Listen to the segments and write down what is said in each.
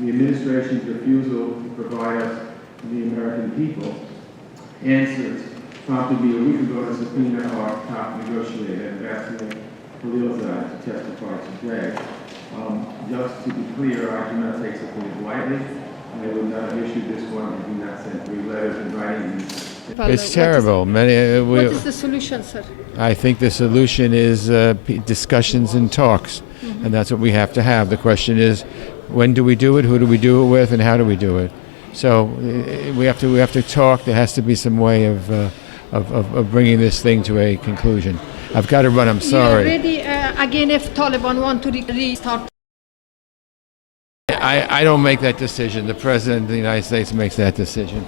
the administration's refusal to provide us, the American people, answers prompted me a week ago to subpoena our top negotiator, Ambassador Khalilzad, to testify today. Just to be clear, I do not take subpoenas lightly. I would not have issued this one if we not sent 3 letters inviting me. It's terrible. What is the solution, sir? I think the solution is discussions and talks, and that's what we have to have. The question is, when do we do it? Who do we do it with? And how do we do it? So we have to talk. There has to be some way of bringing this thing to a conclusion. I've got to run. I'm sorry. You're ready again if Taliban want to restart? I don't make that decision. The President of the United States makes that decision.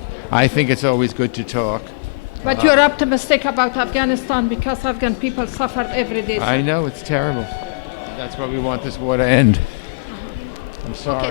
I think it's always good to talk. But you're optimistic about Afghanistan because Afghan people suffer every day. I know, it's terrible. That's why we want this war to end. I'm sorry. Okay.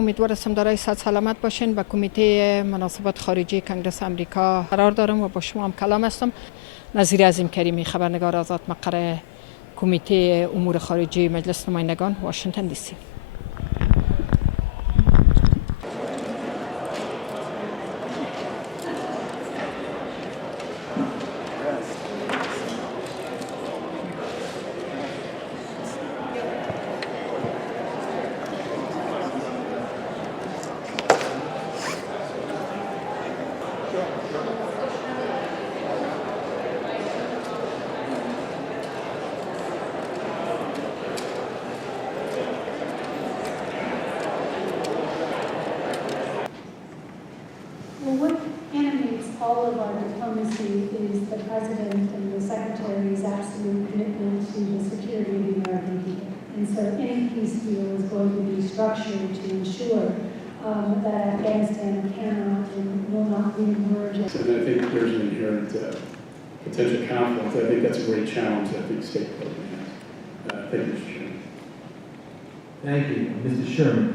امیدوارم دارای صحت سلامت باشین. با کمیته مناسبات خارجی کنگره امریکا قرار دارم و با شما هم کلام هستم. نذیره کریمی، خبرنگار آزاد، مقر کمیته امور خارجی مجلس نمایندگان، واشنگتن دی سی. All of our diplomacy is the President and the Secretary's absolute commitment to the security of the American people. And so any peace deal is going to be structured to ensure that Afghanistan cannot and will not re-emerge. And I think there's an inherent potential conflict. I think that's a great challenge that the State Department has. Thank you, Mr. Chairman. Thank you. Mr. Sherman.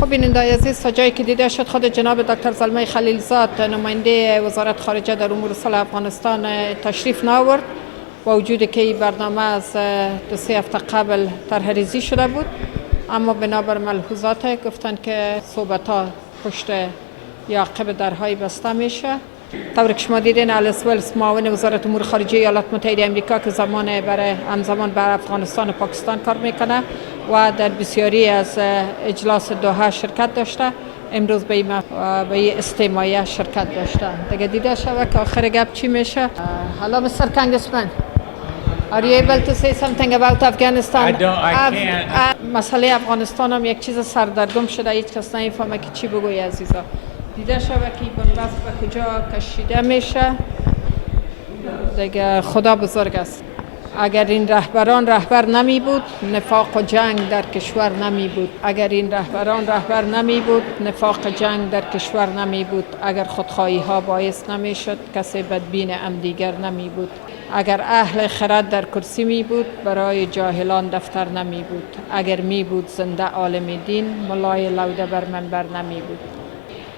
خب بیننده عزیز، تا جایی که دیده شد خود جناب دکتر زلمه خلیلزاد نماینده وزارت خارجه در امور صلح افغانستان تشریف نآورد، با وجودی که این برنامه از 2-3 هفته قبل طرح‌ریزی شده بود، اما بنابر ملحوظات گفتند که صحبت‌ها پشت یا عقب درهای بسته میشه. طور که شما دیدین، آلیس ولز معاون وزارت امور خارجه ایالات متحده آمریکا که همزمان بر افغانستان و پاکستان کار میکنه و در بسیاری از اجلاس دوحه شرکت داشته، امروز به این اجتماعی شرکت داشته. دیگه دیده شود که آخر گپ چی میشه. حالا مستر کنگرسمن، are you able to say something about Afghanistan? I can't. مسئله افغانستان هم یک چیز سردرگم شده، هیچ کس نمیفهمه که چی بگوی عزیزا. دیده شود که این بنبست به کجا کشیده میشه. دیگه خدا بزرگ است. اگر این رهبران رهبر نمی بود، نفاق و جنگ در کشور نمی بود. اگر این رهبران رهبر نمی بود، نفاق جنگ در کشور نمی بود. اگر خودخواهی ها باعث نمی شد، کسی بدبین ام دیگر نمی بود. اگر اهل خرد در کرسی می بود، برای جاهلان دفتر نمی بود. اگر می بود زنده عالم دین، ملای لوده بر منبر نمی بود.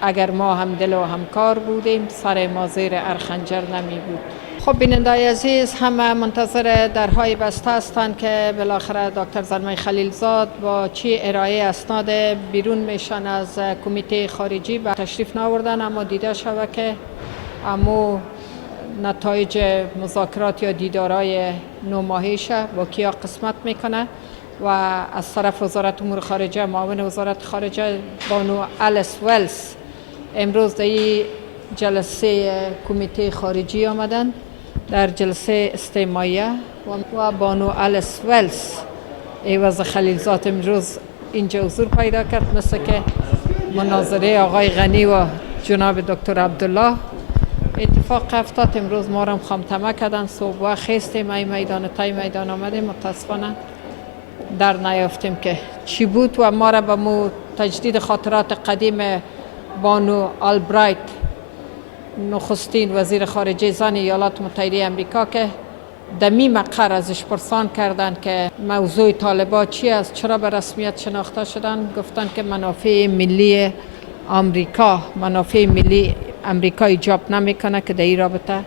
اگر ما هم دل و همکار بودیم، سر ما زیر ارخنجر نمی بود. خب بیننده عزیز، همه منتظر درهای بسته هستند که بالاخره دکتر زلمه خلیلزاد با چی ارائه اسناد بیرون میشن از کمیته خارجی به تشریف نآوردن، اما دیده شود که امو نتایج مذاکرات یا دیدارهای 9 ماهیشه با کیا قسمت میکنه و از طرف وزارت امور خارجه معاون وزارت خارجه بانو آلیس ولز امروز در جلسه کمیته خارجی آمدن، در جلسه اجتماعی و بانو آلیس ولز ایواز خلیلزاد امروز اینجا حضور پیدا کرد، مثل که مناظره آقای غنی و جناب دکتر عبدالله اتفاق افتاد. امروز ما را مخامتمه کردن، صبح و خیستیم ای میدان تای میدان آمدیم. متاسفانه در نیافتیم که چی بود و ما را به مو تجدید خاطرات قدیم بانو آلبرایت نخستین وزیر خارجه زن ایالات متحده امریکا که دمی مقر ازش پرسان کردند که موضوع طالبان چی است، چرا به رسمیت شناخته شدن، گفتن که منافع ملی آمریکا، منافع ملی امریکا ایجاب نمیکنه که در این رابطه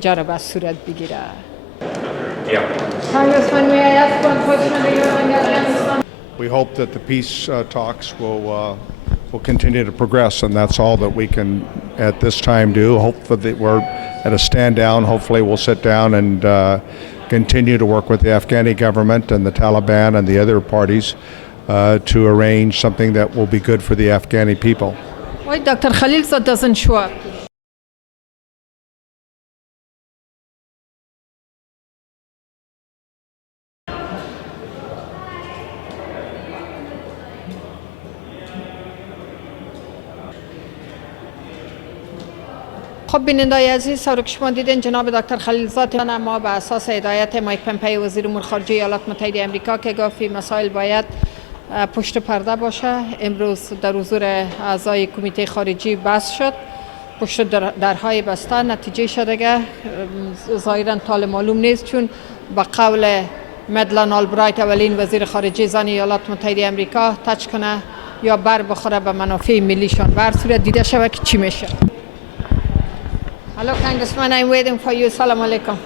جرا به صورت بگیره. We hope that the peace talks will continue to progress, and that's all that we can at this time do. Hopefully that we're at a stand down. Hopefully we'll sit down and continue to work with the Afghani government and the Taliban and the other parties to arrange something that will be good for the Afghani people. Why Dr. Khalilzad doesn't show up? خب بیننده عزیز، سر که شما دیدین جناب دکتر خلیلزاد ما به اساس هدایت مایک پمپئی وزیر امور خارجه ایالات متحده آمریکا که گفت مسائل باید پشت پرده باشه، امروز در حضور اعضای کمیته خارجی بحث شد. پشت درهای بسته نتیجه شده که ظاهرا تال معلوم نیست، چون با قول مدلن آلبرایت اولین وزیر خارجه زن ایالات متحده آمریکا تچ کنه یا بر بخوره به منافع ملیشان. به هر صورت دیده شود که چی میشه. Hello, Congressman, I'm waiting for you. Salam alaikum.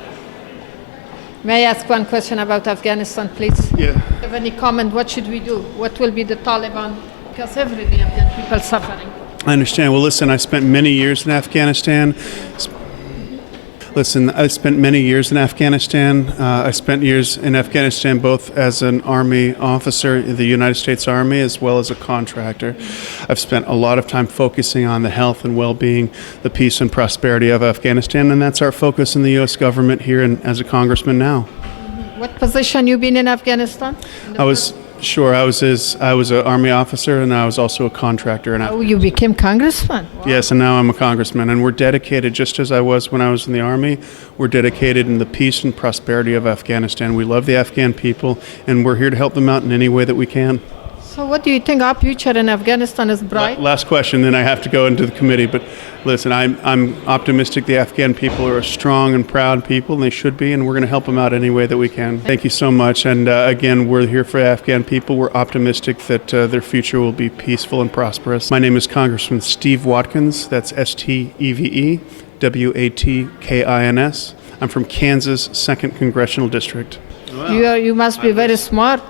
May I ask one question about Afghanistan, please? Yeah. Have any comment? What should we do? What will be the Taliban? Because every day Afghan people suffering. I understand. Well, listen, I spent many years in Afghanistan. I spent many years in Afghanistan. I spent years in Afghanistan both as an Army officer in the United States Army as well as a contractor. I've spent a lot of time focusing on the health and well-being, the peace and prosperity of Afghanistan, and that's our focus in the U.S. government here and as a congressman now. What position you been in Afghanistan? I was an Army officer, and I was also a contractor in Afghanistan. Oh, you became congressman? Wow. Yes, and now I'm a congressman, and we're dedicated, just as I was when I was in the Army, we're dedicated in the peace and prosperity of Afghanistan. We love the Afghan people, and we're here to help them out in any way that we can. So what do you think our future in Afghanistan is bright? Last question, then I have to go into the committee, but listen, I'm optimistic the Afghan people are a strong and proud people, and they should be, and we're going to help them out any way that we can. Thank you so much, and again, we're here for Afghan people. We're optimistic that their future will be peaceful and prosperous. My name is Congressman Steve Watkins, that's S-T-E-V-E, W-A-T-K-I-N-S. I'm from Kansas, 2nd Congressional District. Wow. You must be very smart.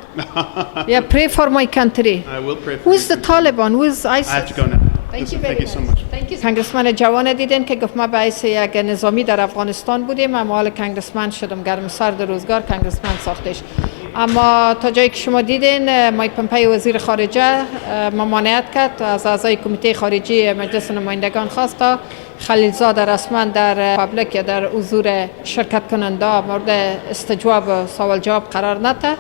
Yeah, pray for my country. I will pray for Who is the Taliban? Who is ISIS? I have to go now. Thank you Thank very you so much. much. Thank you. کنگرسمن جوان دیدین که گفت ما به حیث یک نظامی در افغانستان بودیم، اما حال کنگرسمن شدم. گرم سرد روزگار کنگرسمن ساختش. اما تا جایی که شما دیدین مایک پمپئی وزیر خارجه ممانعت کرد، از اعضای کمیته خارجی مجلس نمایندگان خواست تا خلیلزاد رسما در پابلیک یا در حضور شرکت کننده مورد استجواب سوال جواب قرار نده،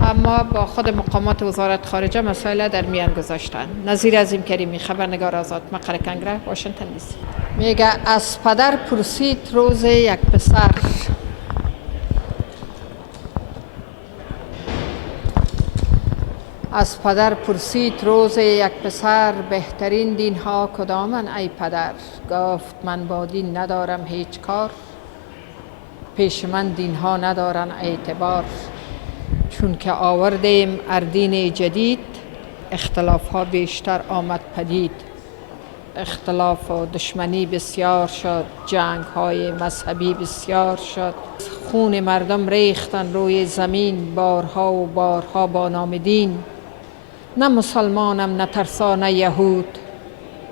اما با خود مقامات وزارت خارجه مسائل در میان گذاشتن. نذیره-کریمی، خبرنگار آزاد، مقر کنگره، واشنگتن دی سی. میگه از پدر پرسید روز یک پسر، از پدر پرسید روز یک پسر، بهترین دین ها کدامن ای پدر؟ گفت من با دین ندارم هیچ کار، پیش من دین ها ندارن اعتبار. چون که آوردیم اردین جدید، اختلاف ها بیشتر آمد پدید. اختلاف و دشمنی بسیار شد، جنگ های مذهبی بسیار شد. خون مردم ریختن روی زمین، بارها و بارها با نام دین. نه مسلمانم نه ترسا نه یهود،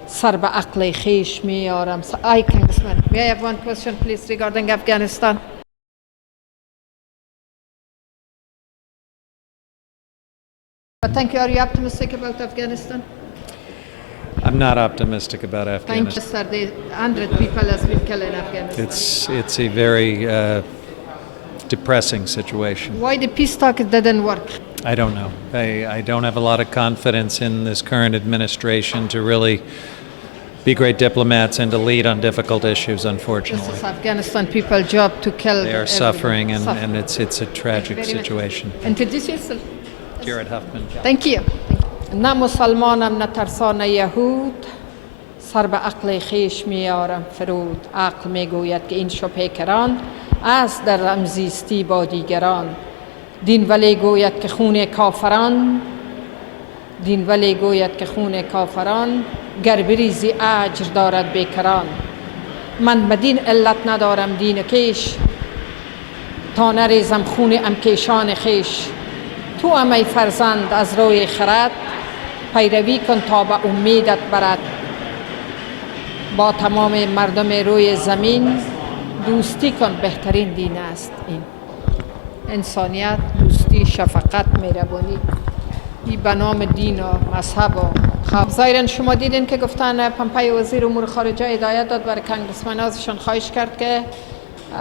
سر به عقل خیش میارم. I Congressman, may I have one question please regarding Afghanistan? Thank you. Are you optimistic about Afghanistan? I'm not optimistic about Afghanistan. Thank you, sir. 100 people has been killed in Afghanistan. It's a very depressing situation. Why the peace talk didn't work? I don't know. I don't have a lot of confidence in this current administration to really be great diplomats and to lead on difficult issues, This unfortunately. is Afghanistan people's job to kill. They are suffering, and it's a tragic situation. Introduce yourself. Jared Huffman. Thank you. نه مسلمانم نه ترسان یهود، سر به عقل خیش میارم فرود. عقل میگوید که این شبهه کران است در رمزیستی با دیگران. دین ولی گوید که خون کافران، دین ولی گوید که خون کافران گر بریزی اجر دارد بیکران. من بدین علت ندارم دین کیش، تا نریزم خون امکیشان خیش. تو ای فرزند از روی خرد، پیروی کن تا به امیدت برد. با تمام مردم روی زمین دوستی کن، بهترین دین است این. انسانیت، دوستی، شفقت، مهربانی، این به نام دین و مذهب و خب. ظاهراً شما دیدین که گفتن پمپای وزیر امور خارجه هدایت داد برای کنگرسمنازشان، خواهش کرد که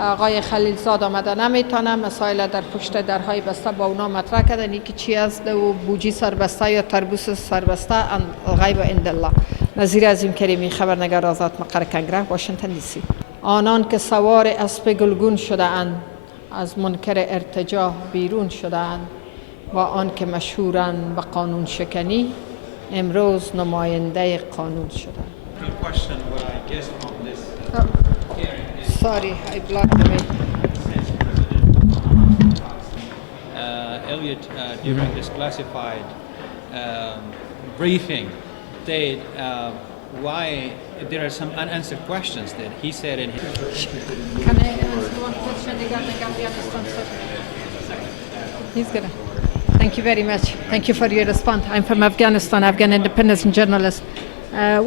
آقای خلیلزاد آمده نمیتونه مسائل در پشت درهای بسته با اونا مطرح کردن. یکی چی است و بوجی سربسته یا تربوس سربسته، الغیب عند الله. نذیره-Karimi، خبرنگار آزاد، مقر کنگره، واشنگتن دی سی. آنان که سوار اسب گلگون شده اند، از منکر ارتجاع بیرون شده اند، و آن که مشهورند به قانون شکنی، امروز نماینده قانون شده. Sorry, I blocked the way. Elliot, during this classified briefing, said why there are some unanswered questions that he said in his... Can I answer one question regarding Afghanistan? He's gonna. Thank you very much. Thank you for your response. I'm from Afghanistan, Afghan independent journalist.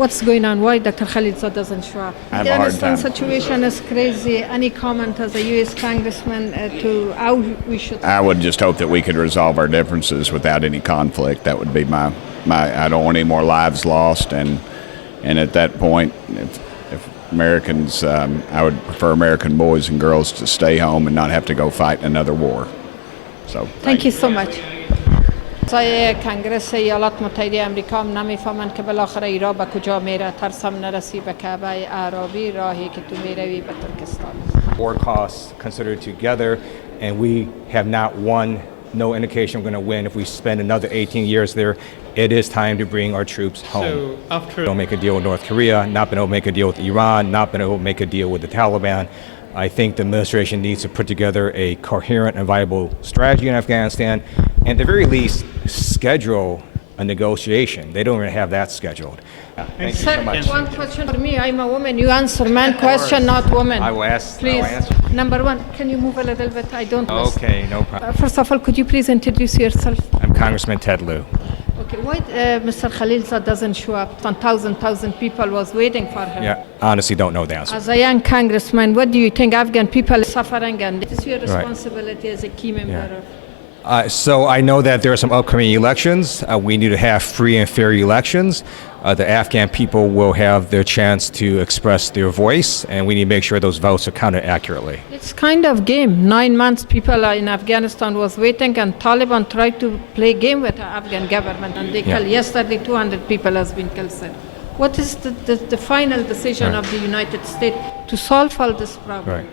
What's going on? Why Dr. Khalilzad doesn't show up? I have a hard Afghanistan time. situation is crazy. Any comment as a U.S. congressman to how we should... I would just hope that we could resolve our differences without any conflict. That would be my I don't want any more lives lost, and at that point, if Americans, I would prefer American boys and girls to stay home and not have to go fight another war. So Thank you so much. سای کنگرس ایالات متحده امریکا هم نمیفهمند که بالاخره ایران به کجا میره. ترسم نرسی به کعبه عربی، راهی که تو میروی به ترکستان. War costs considered together, and we have not won. No indication we're going to win. If we spend another 18 years there, it is time to bring our troops home. So after... Don't make a deal with North Korea, not been able to make a deal with Iran, not been able to make a deal with the Taliban. I think the administration needs to put together a coherent and viable strategy in Afghanistan, and at the very least, schedule a negotiation. They don't even have that scheduled. Thank you so much. One question for me. I'm a woman. You answer man question, not woman. I will ask. Please. I will answer. Number one, can you move a little bit? I don't listen. Okay, no problem. First of all, could you please introduce yourself? I'm Congressman Ted Lieu. Okay, why Mr. Khalilzad doesn't show up? 1,000 people was waiting for him. Yeah, honestly don't know the answer. As a young congressman, what do you think Afghan people are suffering, and it is your responsibility as a key member of... So I know that there are some upcoming elections. We need to have free and fair elections. The Afghan people will have their chance to express their voice, and we need to make sure those votes are counted accurately. It's kind of game. 9 months people in Afghanistan was waiting, and Taliban tried to play game with the Afghan government, and they killed. Yesterday 200 people has been killed. What is the final decision of the United States to solve all this problem?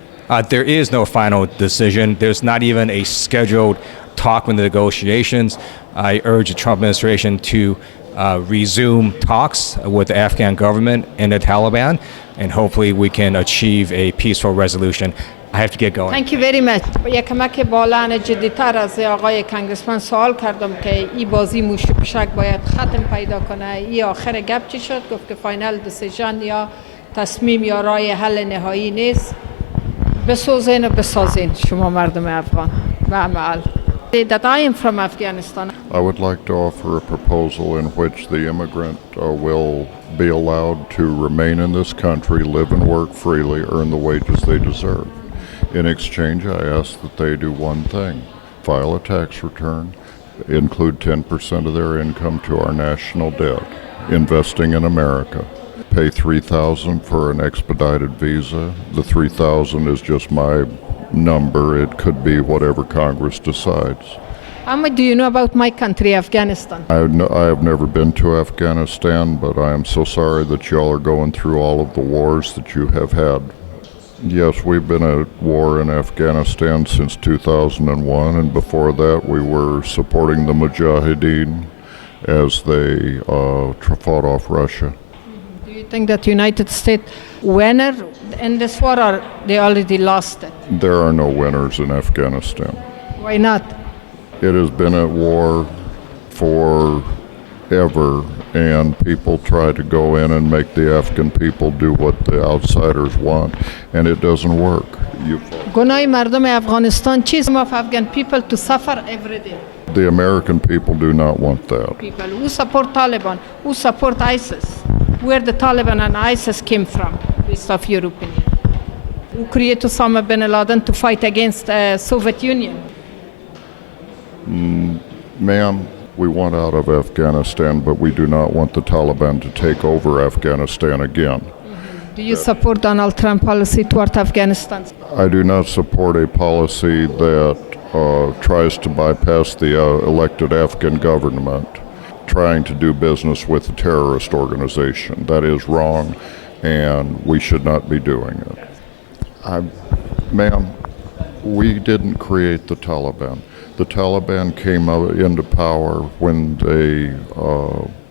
There is no final decision. There's not even a scheduled talk in the negotiations. I urge the Trump administration to resume talks with the Afghan government and the Taliban, and hopefully we can achieve a peaceful resolution. I have to get going. Thank you very much. یک کمک بالان جدی‌تر از آقای کنگرسمن سوال کردم که این بازی موشک باید ختم پیدا کنه. این آخر گپ چی شد؟ گفت که فاینال دیسیژن یا تصمیم یا رای حل نهایی نیست. بسازین و بسازین شما مردم افغان و عمل. That I am from Afghanistan. I would like to offer a proposal in which the immigrant will be allowed to remain in this country, live and work freely, earn the wages they deserve. In exchange, I ask that they do one thing: file a tax return, include 10% of their income to our national debt, investing in America. Pay $3,000 for an expedited visa. The $3,000 is just my number. It could be whatever Congress decides. How much do you know about my country, Afghanistan? I have never been to Afghanistan, but I am so sorry that y'all are going through all of the wars that you have had. Yes, we've been at war in Afghanistan since 2001, and before that we were supporting the Mujahideen as they fought off Russia. Do you think that United States winner in this war, or they already lost it? There are no winners in Afghanistan. Why not? It has been at war forever, and people try to go in and make the Afghan people do what the outsiders want, and it doesn't work. گناه مردم افغانستان چیست؟ of Afghan people to suffer every day. The American people do not want that. People who support Taliban, who support ISIS, where the Taliban and ISIS came from, based of your opinion. Who created Osama bin Laden to fight against Soviet Union? Ma'am, we want out of Afghanistan, but we do not want the Taliban to take over Afghanistan again. Do you support Donald Trump policy toward Afghanistan? I do not support a policy that tries to bypass the elected Afghan government, trying to do business with a terrorist organization. That is wrong, and we should not be doing it. Ma'am, we didn't create the Taliban. The Taliban came into power when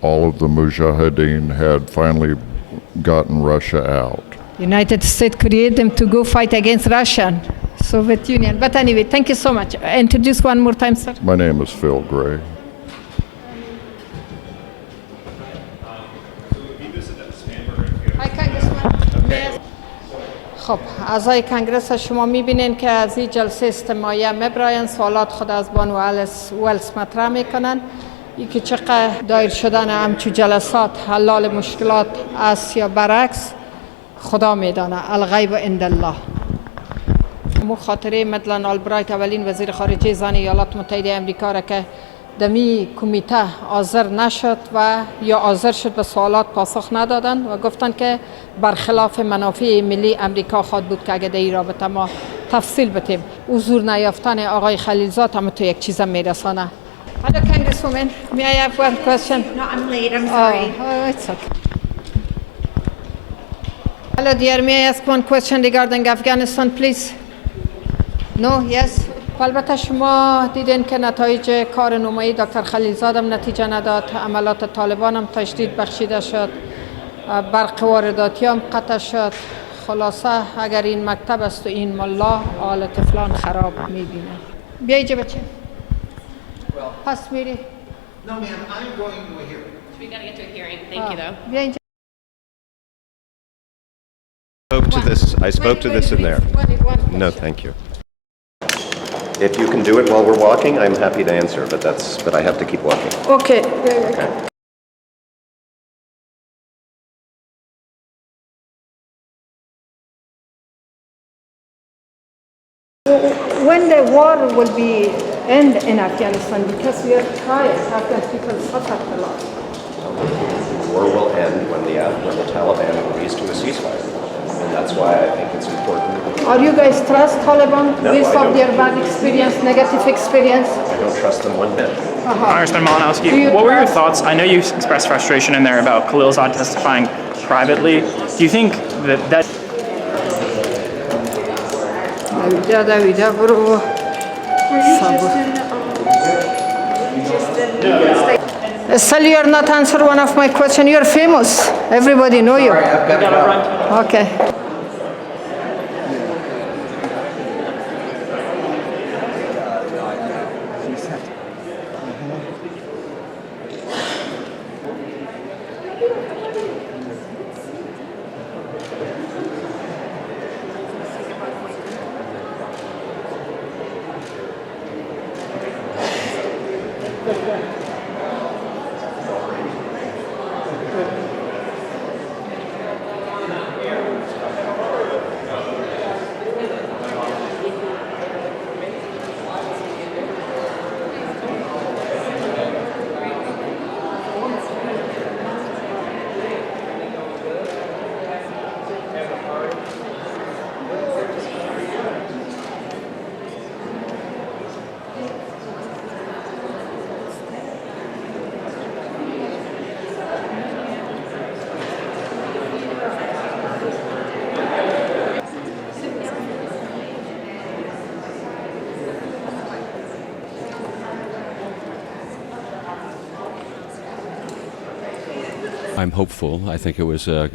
all of the Mujahideen had finally gotten Russia out. United States created them to go fight against Russia, Soviet Union. But anyway, thank you so much. Introduce one more time, sir. My name is Phil Gray. Hi, Congressman. خب اعضای کنگرس شما میبینین که از این جلسه اجتماعی میبراین سوالات خود از بانو ولس مطرح میکنن یکی چقدر دایر شدن همچو جلسات حلال مشکلات است یا برعکس خدا میدانه الغیب عند الله. مو خاطره مثلا آلبرایت اولین وزیر خارجه زن ایالات متحده امریکا را که دمی کمیته حاضر نشد و یا حاضر شد به سوالات پاسخ ندادن و گفتن که برخلاف منافع ملی امریکا خواهد بود که اگه در این رابطه ما تفصیل بتیم. حضور نیافتن آقای خلیلزاد هم تو یک چیز میرسانه. Hello, Congresswoman. May I have one question? No, I'm late. I'm sorry. Oh, it's okay. Hello, dear. May I ask one question regarding Afghanistan, please? No? Yes? البته شما دیدین که نتایج کار نمایی دکتر خلیلزاد هم نتیجه نداد، عملات طالبان هم تشدید بخشیده شد، برق وارداتی هم قطع شد. خلاصه اگر این مکتب است و این ملا حال طفلان خراب میبینه. بیا اینجا بچه. پس میری. No, ma'am, I'm going to a hearing. We got to get to a hearing. Thank you, though. بیا اینجا. I spoke to this in there. No, thank you. If you can do it while we're walking, I'm happy to answer, but I have to keep walking. Okay. When the war will be end in Afghanistan, because we are tired, Afghan people suffer a lot. The war will end when the Taliban agrees to a ceasefire. And that's why I think it's important. Are you guys trust Taliban based on their bad experience, negative experience? I don't trust them one bit. Congressman Malinowski, what were your thoughts? I know you expressed frustration in there about Khalilzad testifying privately. Do you think that Still you are not answer one of my questions. You are famous. Everybody know you. Sorry, I've got to run. Okay. I'm hopeful. I think it was a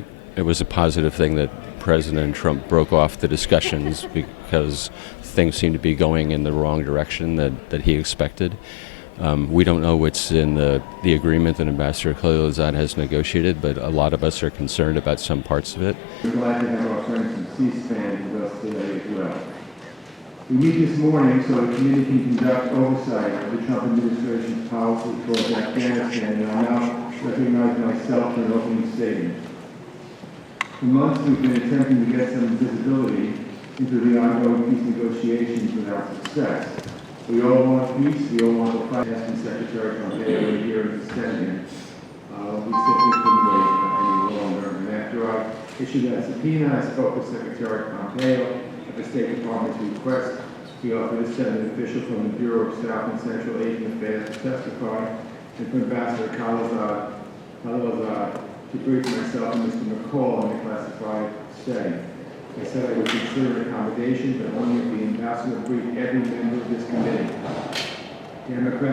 positive thing that President Trump broke off the discussions because things seem to be going in the wrong direction that he expected. We don't know what's in the agreement that Ambassador Khalilzad has negotiated, but a lot of us are concerned about some parts of it. We're glad to have our friends from C-SPAN with us today as well. We meet this morning so the committee can conduct oversight of the Trump administration's policy towards Afghanistan, and I'll now recognize myself for an opening statement. For months, we've been attempting to get some visibility into the ongoing peace negotiations without success. We all want peace. We all want the fight. Asking Secretary Pompeo here in the Senate. We simply couldn't wait any longer. And after I issued that subpoena, I spoke with Secretary Pompeo at the State Department's request. He offered to send an official from the Bureau of South and Central Asian Affairs to testify, and for Ambassador Khalilzad to brief myself and Mr. McCall on the classified study. I said I would consider an accommodation, but only if the ambassador briefed every member of this committee. Democrats